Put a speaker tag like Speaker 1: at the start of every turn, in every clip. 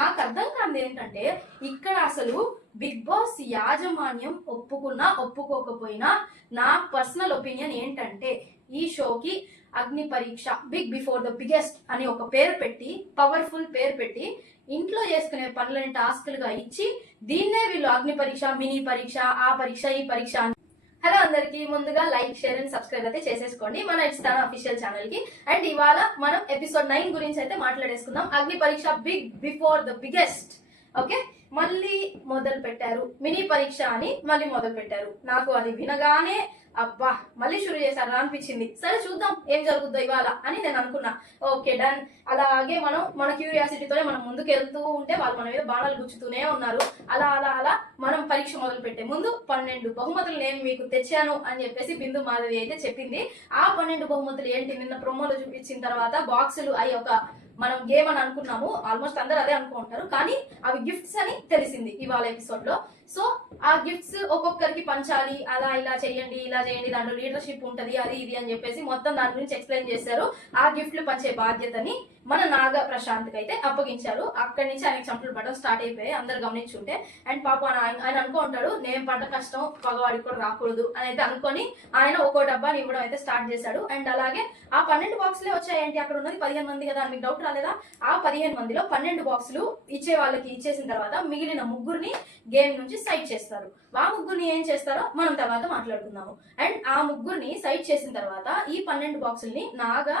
Speaker 1: నాకు అర్థం కాదు ఏంటంటే ఇక్కడ అసలు బిగ్ బాస్ యాజమాన్యం ఒప్పుకున్నా ఒప్పుకోకపోయినా నా పర్సనల్ ఒపీనియన్ ఏంటంటే ఈ షోకి అగ్ని Pariksha big before the biggest అని ఒక పేరు పెట్టి పవర్ఫుల్ పేరు పెట్టి ఇంట్లో చేసుకునే పనులని టాస్క్లుగా ఇచ్చి దీన్నే వీళ్ళు అగ్ని పరీక్ష మినీ పరీక్ష ఆ పరీక్ష ఈ పరీక్ష అని హలో అందరికి ముందుగా లైక్ షేర్ అండ్ సబ్స్క్రైబ్ అయితే చేసేసుకోండి. మన ఇస్తాను అఫీషియల్ ఛానల్కి. అండ్ ఇవాళ మనం ఎపిసోడ్ నైన్ గురించి అయితే మాట్లాడేసుకుందాం. Agni Pariksha big before the biggest okay మళ్ళీ మొదలు పెట్టారు మినీ పరీక్ష అని మళ్ళీ మొదలు పెట్టారు నాకు అది వినగానే అబ్బా మళ్ళీ షురూ చేశారు అనిపించింది. సరే చూద్దాం ఏం జరుగుద్దో ఇవాళ అని నేను అనుకున్నా. Okay done. అలాగే మనం మన క్యూరియాసిటీతోనే మనం ముందుకు వెళ్తూ ఉంటే వాళ్ళు మన మీద బాణాలు గుచ్చుతూనే ఉన్నారు. అలా అలా అలా మనం పరీక్ష మొదలు పెట్టే ముందు పన్నెండు బహుమతులు నేను మీకు తెచ్చాను అని చెప్పేసి బిందు మాధవి అయితే చెప్పింది. ఆ పన్నెండు బహుమతులు ఏంటి? నిన్న ప్రొమోలో చూపించిన తర్వాత బాక్సులు అవి ఒక మనం గేమ్ అని అనుకున్నాము. ఆల్మోస్ట్ అందరూ అదే అనుకుంటారు. కానీ అవి గిఫ్ట్స్ అని తెలిసింది ఇవాళ ఎపిసోడ్లో. సో ఆ గిఫ్ట్స్ ఒక్కొక్కరికి పంచాలి అలా ఇలా చేయండి ఇలా చేయండి దాంట్లో లీడర్షిప్ ఉంటది అది ఇది అని చెప్పేసి మొత్తం దాని గురించి ఎక్స్ప్లెయిన్ చేశారు. ఆ గిఫ్ట్లు పంచే బాధ్యతని మన నాగ ప్రశాంత్కి అయితే అప్పగించారు. అక్కడి నుంచి ఆయన చంపలు పడడం స్టార్ట్ అయిపోయాయి. అందరు గమనించుంటే. అండ్ పాప ఆయన ఆయన అనుకో ఉంటాడు నేను పడ్డ కష్టం పగవాడికి కూడా రాకూడదు అని అయితే అనుకొని ఆయన ఒక్కో డబ్బాని ఇవ్వడం అయితే స్టార్ట్ చేశాడు. అండ్ అలాగే ఆ పన్నెండు బాక్సులే వచ్చాయంటే అక్కడ ఉన్నది పదిహేను మంది కదా మీకు డౌట్ రాలేదా? ఆ పదిహేను మందిలో పన్నెండు బాక్సులు ఇచ్చే వాళ్ళకి ఇచ్చేసిన తర్వాత మిగిలిన ముగ్గురిని గేమ్ నుంచి సైడ్ చేస్తారు. ఆ ముగ్గురిని ఏం చేస్తారో మనం తర్వాత మాట్లాడుకుందాము. అండ్ ఆ ముగ్గురిని సైడ్ చేసిన తర్వాత ఈ పన్నెండు బాక్సుల్ని నాగా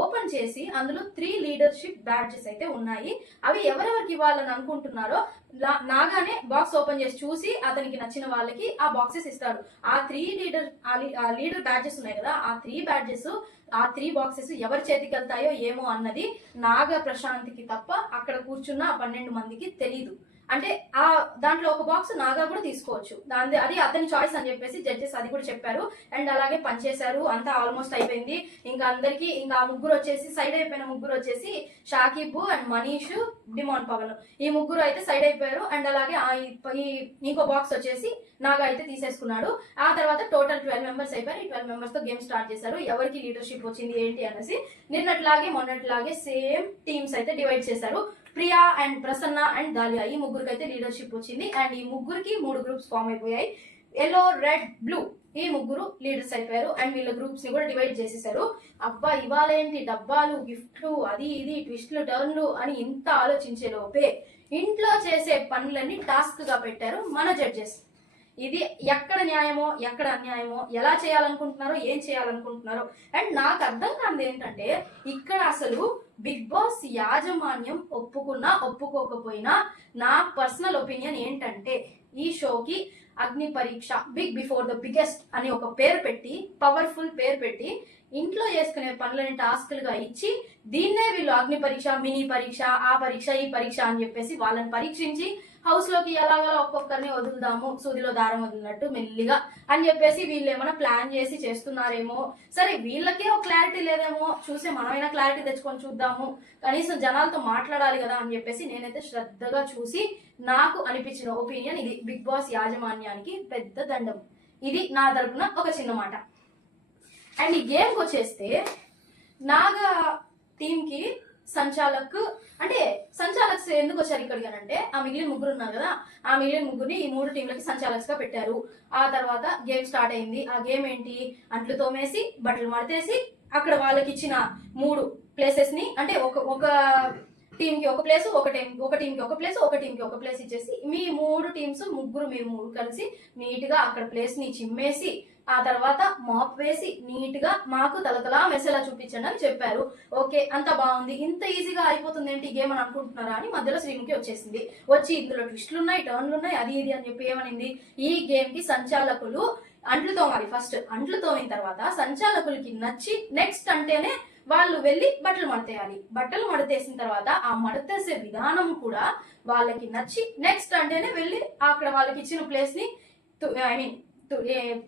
Speaker 1: ఓపెన్ చేసి అందులో త్రీ లీడర్షిప్ బ్యాడ్జెస్ అయితే ఉన్నాయి. అవి ఎవరెవరికి ఇవ్వాలని అనుకుంటున్నారో నాగానే బాక్స్ ఓపెన్ చేసి చూసి అతనికి నచ్చిన వాళ్ళకి ఆ బాక్సెస్ ఇస్తాడు. ఆ త్రీ లీడర్ ఆ లీడర్ బ్యాడ్జెస్ ఉన్నాయి కదా ఆ త్రీ బ్యాడ్జెస్ ఆ త్రీ బాక్సెస్ ఎవరి చేతికి వెళ్తాయో ఏమో అన్నది నాగ ప్రశాంత్కి తప్ప అక్కడ కూర్చున్న ఆ పన్నెండు మందికి తెలీదు. అంటే ఆ దాంట్లో ఒక బాక్స్ నాగా కూడా తీసుకోవచ్చు. దాని అది అతని చాయిస్ అని చెప్పేసి జడ్జెస్ అది కూడా చెప్పారు. అండ్ అలాగే పనిచేశారు. అంతా ఆల్మోస్ట్ అయిపోయింది. ఇంకా అందరికి ఇంకా ఆ ముగ్గురు వచ్చేసి సైడ్ అయిపోయిన ముగ్గురు వచ్చేసి షాకిబ్ అండ్ మనీష్ డిమాన్ పవన్. ఈ ముగ్గురు అయితే సైడ్ అయిపోయారు. అండ్ అలాగే ఆ ఈ- ఈ ఇంకో బాక్స్ వచ్చేసి నాగా అయితే తీసేసుకున్నాడు. ఆ తర్వాత టోటల్ ట్వెల్వ్ మెంబర్స్ అయిపోయారు. ఈ ట్వెల్వ్ మెంబర్స్తో గేమ్ స్టార్ట్ చేశారు. ఎవరికి లీడర్షిప్ వచ్చింది ఏంటి అనేసి నిన్నట్లాగే మొన్నట్లాగే సేమ్ టీమ్స్ అయితే డివైడ్ చేశారు. Priya and Prasanna and Daliya. ఈ ముగ్గురికి అయితే లీడర్షిప్ వచ్చింది. అండ్ ఈ ముగ్గురికి మూడు గ్రూప్స్ ఫామ్ అయిపోయాయి. ఎల్లో రెడ్ బ్లూ ఈ ముగ్గురు లీడర్స్ అయిపోయారు. అండ్ వీళ్ళ గ్రూప్స్ని కూడా డివైడ్ చేసేసారు. అబ్బా ఇవాళ ఏంటి? డబ్బాలు గిఫ్ట్లు అది ఇది ట్విస్ట్లు టర్న్లు అని ఇంత ఆలోచించే లోపే ఇంట్లో చేసే పనులన్నీ టాస్క్గా పెట్టారు మన జడ్జెస్ ఇది ఎక్కడ న్యాయమో ఎక్కడ అన్యాయమో ఎలా చేయాలనుకుంటున్నారో ఏం చేయాలనుకుంటున్నారో. అండ్ నాకు అర్థం కాదు ఏంటంటే ఇక్కడ అసలు బిగ్ బాస్ యాజమాన్యం ఒప్పుకున్నా ఒప్పుకోకపోయినా నా పర్సనల్ ఒపీనియన్ ఏంటంటే ఈ షోకి అగ్ని Pariksha big before the biggest అని ఒక పేరు పెట్టి పవర్ఫుల్ పేరు పెట్టి ఇంట్లో చేసుకునే పనులని టాస్క్లుగా ఇచ్చి దీన్నే వీళ్ళు అగ్ని పరీక్ష మినీ పరీక్ష ఆ పరీక్ష ఈ పరీక్ష అని చెప్పేసి వాళ్ళని పరీక్షించి హౌస్లోకి ఎలాగలా ఒక్కొక్కరిని వదులుదాము సూదిలో దారం వదిలినట్టు మెల్లిగా అని చెప్పేసి వీళ్ళు ఏమైనా ప్లాన్ చేసి చేస్తున్నారేమో. సరే వీళ్ళకే ఒక క్లారిటీ లేదేమో. చూసే మనమైనా క్లారిటీ తెచ్చుకొని చూద్దాము. కనీసం జనాలతో మాట్లాడాలి కదా అని చెప్పేసి నేనైతే శ్రద్ధగా చూసి నాకు అనిపించిన ఒపీనియన్ ఇది. బిగ్ బాస్ యాజమాన్యానికి పెద్ద దండం. ఇది నా తరపున ఒక చిన్న మాట. అండ్ ఈ గేమ్కి వచ్చేస్తే నాగా టీంకి సంచాలక్ అంటే సంచాలక్స్ ఎందుకు వచ్చారు ఇక్కడికి అని అంటే ఆ మిగిలిన ముగ్గురు ఉన్నారు కదా. ఆ మిగిలిన ముగ్గురిని ఈ మూడు టీంలకి సంచాలక్స్గా పెట్టారు. ఆ తర్వాత గేమ్ స్టార్ట్ అయింది. ఆ గేమ్ ఏంటి? అంట్లు తోమేసి బట్టలు మడతేసి అక్కడ వాళ్ళకి ఇచ్చిన మూడు ప్లేసెస్ని అంటే ఒక ఒక టీమ్కి ఒక ప్లేస్ ఒక టీం ఒక టీం కి ఒక ప్లేస్ ఒక టీం కి ఒక ప్లేస్ ఇచ్చేసి మీ మూడు టీమ్స్ ముగ్గురు మీరు మూడు కలిసి నీట్గా అక్కడ ప్లేస్ని చిమ్మేసి ఆ తర్వాత మాప్ వేసి నీట్గా మాకు తలతలా మెసేలా చూపించండి అని చెప్పారు. ఓకే అంత బాగుంది. ఇంత ఈజీగా అయిపోతుంది ఏంటి? గేమ్ అని అనుకుంటున్నారా అని మధ్యలో శ్రీముఖి వచ్చేసింది. వచ్చి ఇందులో ట్విస్టులు ఉన్నాయి టర్న్లు ఉన్నాయి అది ఇది అని చెప్పి ఏమనింది? ఈ గేమ్కి సంచాలకులు అంట్లు తోమాలి ఫస్ట్. అంట్లు తోమిన తర్వాత సంచాలకులకి నచ్చి నెక్స్ట్ అంటేనే వాళ్ళు వెళ్ళి బట్టలు మడతేయాలి. బట్టలు మడతేసిన తర్వాత ఆ మడతేసే విధానం కూడా వాళ్ళకి నచ్చి నెక్స్ట్ అంటేనే వెళ్ళి అక్కడ వాళ్ళకి ఇచ్చిన ప్లేస్ని ఐ మీన్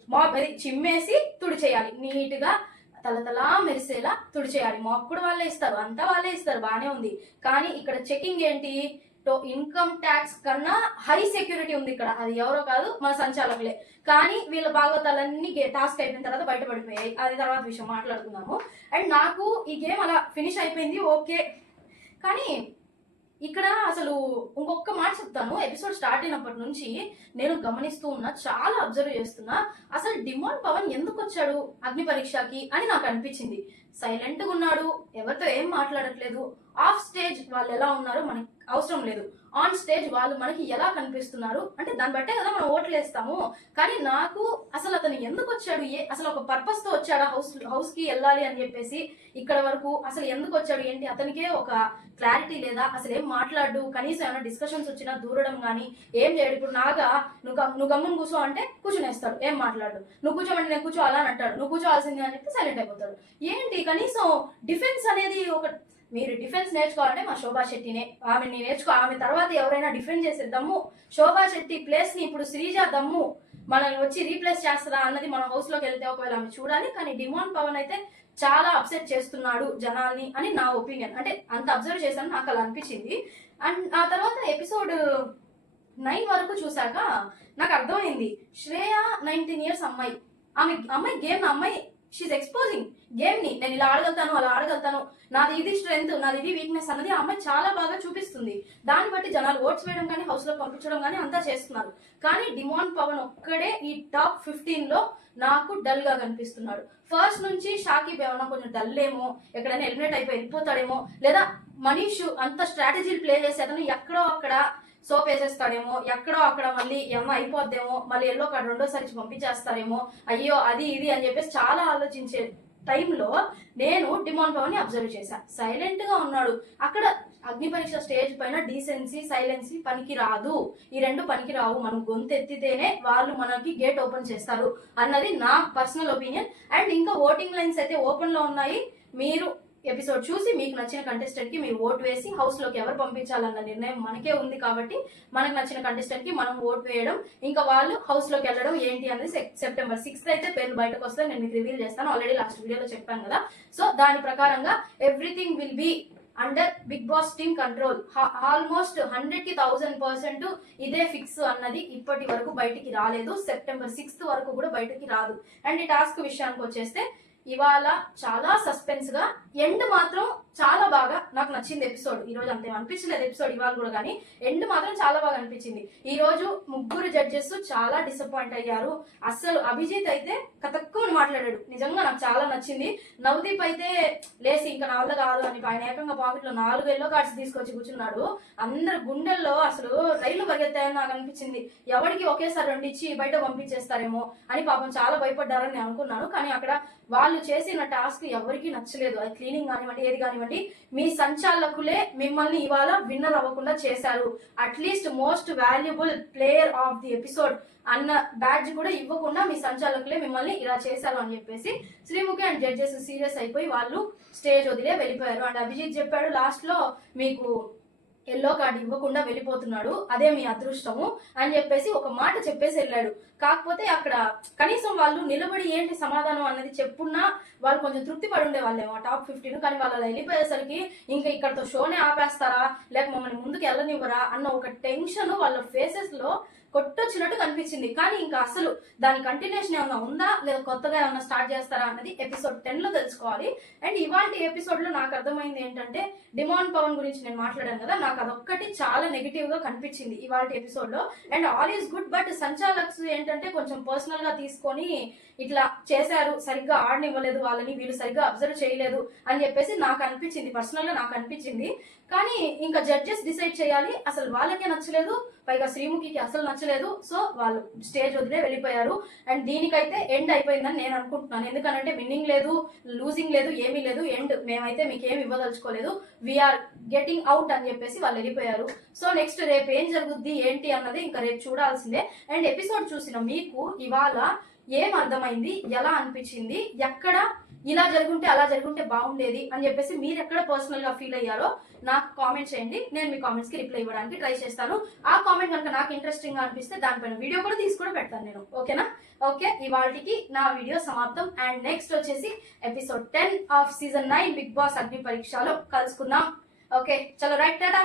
Speaker 1: మాప్ అది చిమ్మేసి తుడిచేయాలి. నీట్గా తలతలా మెరిసేలా తుడిచేయాలి. మాప్ కూడా వాళ్ళే ఇస్తారు. అంతా వాళ్ళే ఇస్తారు. బాగానే ఉంది. కానీ ఇక్కడ చెకింగ్ ఏంటి? ఇన్కమ్ ట్యాక్స్ కన్నా హై సెక్యూరిటీ ఉంది ఇక్కడ. అది ఎవరో కాదు మన సంచాలకులే. కానీ వీళ్ళ భాగవతాలన్నీ టాస్క్ అయిపోయిన తర్వాత బయటపడిపోయాయి. అది తర్వాత విషయం మాట్లాడుకుందాము. అండ్ నాకు ఈ గేమ్ అలా ఫినిష్ అయిపోయింది. ఓకే. కానీ ఇక్కడ అసలు ఇంకొక మాట చెప్తాను. ఎపిసోడ్ స్టార్ట్ అయినప్పటి నుంచి నేను గమనిస్తూ ఉన్నా చాలా అబ్జర్వ్ చేస్తున్నా అసలు డిమాండ్ పవన్ ఎందుకు వచ్చాడు అగ్ని పరీక్షకి అని నాకు అనిపించింది. సైలెంట్గా ఉన్నాడు ఎవరితో ఏం మాట్లాడట్లేదు. ఆఫ్ స్టేజ్ వాళ్ళు ఎలా ఉన్నారో మనకి అవసరం లేదు. ఆన్ స్టేజ్ వాళ్ళు మనకి ఎలా కనిపిస్తున్నారు? అంటే దాన్ని బట్టే కదా మనం ఓట్లు వేస్తాము. కానీ నాకు అసలు అతను ఎందుకు వచ్చాడు? ఏ అసలు ఒక పర్పస్తో వచ్చాడా? హౌస్ హౌస్కి వెళ్ళాలి అని చెప్పేసి ఇక్కడ వరకు అసలు ఎందుకు వచ్చాడు ఏంటి? అతనికే ఒక క్లారిటీ లేదా? అసలు ఏం మాట్లాడు? కనీసం ఏమైనా డిస్కషన్స్ వచ్చినా దూరడం కానీ ఏం చేయడు. ఇప్పుడు నాగా నువ్వు నువ్వు గమ్మున కూర్చో అంటే కూర్చునేస్తాడు. ఏం మాట్లాడు? నువ్వు కూర్చోమంటే నేను కూర్చోవాలా అని అంటాడు. నువ్వు కూర్చోవాల్సిందే అని చెప్పి సైలెంట్ అయిపోతాడు. ఏంటి? కనీసం డిఫెన్స్ అనేది ఒక మీరు డిఫెన్స్ నేర్చుకోవాలంటే మా శోభా శెట్టినే. ఆమెని నేర్చుకో ఆమె తర్వాత ఎవరైనా డిఫెండ్ చేసే దమ్ము. శోభా శెట్టి ప్లేస్ని ఇప్పుడు శ్రీజ దమ్ము. మనల్ని వచ్చి రీప్లేస్ చేస్తుందా అన్నది మన హౌస్లోకి వెళ్తే ఒకవేళ ఆమె చూడాలి కానీ డిమాండ్ పవన్ అయితే చాలా అప్సెట్ చేస్తున్నాడు జనాల్ని అని నా ఒపీనియన్ అంటే అంత అబ్జర్వ్ చేశాను నాకు అలా అనిపించింది. అండ్ ఆ తర్వాత ఎపిసోడ్ నైన్ వరకు చూసాక నాకు అర్థమైంది శ్రేయ నైన్టీన్ ఇయర్స్ అమ్మాయి. ఆమె అమ్మాయి గేమ్ అమ్మాయి. షీఈ్ ఎక్స్పోజింగ్ గేమ్ని నేను ఇలా ఆడగలుగుతాను అలా ఆడగలుగుతాను. నాది ఇది స్ట్రెంగ్త్ నాది ఇది వీక్నెస్ అన్నది ఆ అమ్మాయి చాలా బాగా చూపిస్తుంది. దాన్ని బట్టి జనాలు ఓట్స్ వేయడం కానీ హౌస్లో పంపించడం కానీ అంతా చేస్తున్నారు. కానీ డిమాండ్ పవన్ ఒక్కడే ఈ టాప్ ఫిఫ్టీన్లో నాకు డల్గా కనిపిస్తున్నాడు. ఫస్ట్ నుంచి షాకిబ్ ఏమన్నా కొంచెం డల్ ఏమో ఎక్కడైనా ఎలిమినేట్ అయిపోయి వెళ్ళిపోతాడేమో లేదా మనీష్ అంత స్ట్రాటజీలు ప్లే చేసి అతను ఎక్కడో అక్కడ సోప్ వేసేస్తాడేమో ఎక్కడో అక్కడ మళ్ళీ ఏమో అయిపోద్దేమో మళ్ళీ ఎల్లో అక్కడ రెండోసారి పంపించేస్తారేమో అయ్యో అది ఇది అని చెప్పేసి చాలా ఆలోచించే టైంలో నేను డిమాండ్ పవన్ని అబ్జర్వ్ చేశాను సైలెంట్గా ఉన్నాడు. అక్కడ అగ్ని పరీక్ష స్టేజ్ పైన డీసెన్సీ సైలెన్సీ పనికి రాదు. ఈ రెండు పనికి రావు. మనం గొంతు ఎత్తితేనే వాళ్ళు మనకి గేట్ ఓపెన్ చేస్తారు అన్నది నా పర్సనల్ ఒపీనియన్ అండ్ ఇంకా ఓటింగ్ లైన్స్ అయితే ఓపెన్లో ఉన్నాయి. మీరు ఎపిసోడ్ చూసి మీకు నచ్చిన కంటెస్టెంట్కి మీరు ఓట్ వేసి హౌస్లోకి ఎవరు పంపించాలన్న నిర్ణయం మనకే ఉంది కాబట్టి మనకు నచ్చిన కంటెస్టెంట్కి మనం ఓట్ వేయడం ఇంకా వాళ్ళు హౌస్లోకి వెళ్ళడం ఏంటి అనేది సెప్- సెప్టెంబర్ సిక్స్త్ అయితే పేర్లు బయటకు వస్తే నేను మీకు రివీల్ చేస్తాను. ఆల్రెడీ లాస్ట్ వీడియోలో చెప్పాను కదా. సో దాని ప్రకారంగా everything will be under Bigg Boss team control almost హండ్రెడ్కి థౌసండ్ పర్సెంట్ ఇదే ఫిక్స్ అన్నది ఇప్పటి వరకు బయటికి రాలేదు. సెప్టెంబర్ సిక్స్త్ వరకు కూడా బయటికి రాదు. అండ్ ఈ టాస్క్ విషయానికి వచ్చేస్తే ఇవాళ చాలా సస్పెన్స్గా ఎండ్ మాత్రం చాలా బాగా నాకు నచ్చింది ఎపిసోడ్ ఈ రోజు అంతే అనిపించలేదు ఎపిసోడ్ ఇవాళ కూడా కానీ ఎండ్ మాత్రం చాలా బాగా అనిపించింది. ఈ రోజు ముగ్గురు జడ్జెస్ చాలా డిసప్పాయింట్ అయ్యారు. అస్సలు అభిజిత్ అయితే కతక్కువ మాట్లాడాడు. నిజంగా నాకు చాలా నచ్చింది. నవదీప్ అయితే లేసి ఇంకా నా వల్ల కాదు అని ఆయన ఏకంగా పాకెట్లో నాలుగు ఎల్లో కార్డ్స్ తీసుకొచ్చి కూర్చున్నాడు. అందరు గుండెల్లో అసలు రైళ్ళు పరిగెత్తాయని నాకు అనిపించింది. ఎవరికి ఒకేసారి రెండు ఇచ్చి బయట పంపించేస్తారేమో అని పాపం చాలా భయపడ్డారని నేను అనుకున్నాను. కానీ అక్కడ వాళ్ళు చేసిన టాస్క్ ఎవరికి నచ్చలేదు. అది క్లీనింగ్ కానివ్వండి ఏది కానివ్వండి మీ సంచాలకులే మిమ్మల్ని ఇవాళ విన్నర్ అవ్వకుండా చేశారు at least most valuable player of the episode అన్న బ్యాడ్జ్ కూడా ఇవ్వకుండా మీ సంచాలకులే మిమ్మల్ని ఇలా చేశారు అని చెప్పేసి శ్రీముఖి అండ్ జడ్జెస్ సీరియస్ అయిపోయి వాళ్ళు స్టేజ్ వదిలే వెళ్ళిపోయారు. అండ్ అభిజిత్ చెప్పాడు లాస్ట్లో మీకు ఎల్లో కార్డు ఇవ్వకుండా వెళ్ళిపోతున్నాడు అదే మీ అదృష్టము అని చెప్పేసి ఒక మాట చెప్పేసి వెళ్ళాడు. కాకపోతే అక్కడ కనీసం వాళ్ళు నిలబడి ఏంటి సమాధానం అన్నది చెప్పున్నా వాళ్ళు కొంచెం తృప్తి పడి ఉండే వాళ్ళేమో టాప్ ఫిఫ్టీన్ కానీ వాళ్ళు వెళ్ళిపోయేసరికి ఇంకా ఇక్కడతో షోనే ఆపేస్తారా లేక మమ్మల్ని ముందుకు వెళ్ళనివ్వరా అన్న ఒక టెన్షన్ వాళ్ళ ఫేసెస్లో కొట్టొచ్చినట్టు కనిపించింది. కానీ ఇంకా అసలు దాని కంటిన్యూషన్ ఏమైనా ఉందా? లేదా కొత్తగా ఏమైనా స్టార్ట్ చేస్తారా అన్నది ఎపిసోడ్ టెన్లో తెలుసుకోవాలి. అండ్ ఇవాళ ఎపిసోడ్లో నాకు అర్థమైంది ఏంటంటే డిమాండ్ పవన్ గురించి నేను మాట్లాడాను కదా నాకు అదొక్కటి చాలా నెగిటివ్గా కనిపించింది ఇవాళ ఎపిసోడ్లో. And all is good but సంచాలక్స్ ఏంటంటే కొంచెం పర్సనల్గా తీసుకొని ఇట్లా చేశారు సరిగ్గా ఆడనివ్వలేదు వాళ్ళని వీళ్ళు సరిగ్గా అబ్జర్వ్ చేయలేదు అని చెప్పేసి నాకు అనిపించింది. పర్సనల్గా నాకు అనిపించింది. కానీ ఇంకా జడ్జెస్ డిసైడ్ చేయాలి. అసలు వాళ్ళకే నచ్చలేదు. పైగా శ్రీముఖికి అసలు నచ్చలేదు. సో వాళ్ళు స్టేజ్ వదిలే వెళ్ళిపోయారు. అండ్ దీనికైతే ఎండ్ అయిపోయిందని నేను అనుకుంటున్నాను. ఎందుకంటే విన్నింగ్ లేదు లూజింగ్ లేదు ఏమీ లేదు. ఎండ్ మేమైతే మీకు ఏమి ఇవ్వదలుచుకోలేదు వీఆర్ గెటింగ్ అవుట్ అని చెప్పేసి వాళ్ళు వెళ్ళిపోయారు. సో నెక్స్ట్ రేపు ఏం జరుగుద్ది ఏంటి అన్నది ఇంకా రేపు చూడాల్సిందే. అండ్ ఎపిసోడ్ చూసిన మీకు ఇవాళ ఏం అర్థమైంది ఎలా అనిపించింది ఎక్కడ ఇలా జరుగుంటే అలా జరుగుంటే బాగుండేది అని చెప్పేసి మీరు ఎక్కడ పర్సనల్గా ఫీల్ అయ్యారో నాకు కామెంట్ చేయండి. నేను మీ కామెంట్స్కి రిప్లై ఇవ్వడానికి ట్రై చేస్తాను. ఆ కామెంట్ కనుక నాకు ఇంట్రెస్టింగ్గా అనిపిస్తే దానిపైన వీడియో కూడా తీసుకుని పెడతాను నేను. ఓకేనా ఓకే ఇవాళకి నా వీడియో సమాప్తం. అండ్ నెక్స్ట్ వచ్చేసి episode ten of season nine Bigg Boss Agni పరీక్షలో కలుసుకుందాం. ఓకే చలో రైట్ టాటా?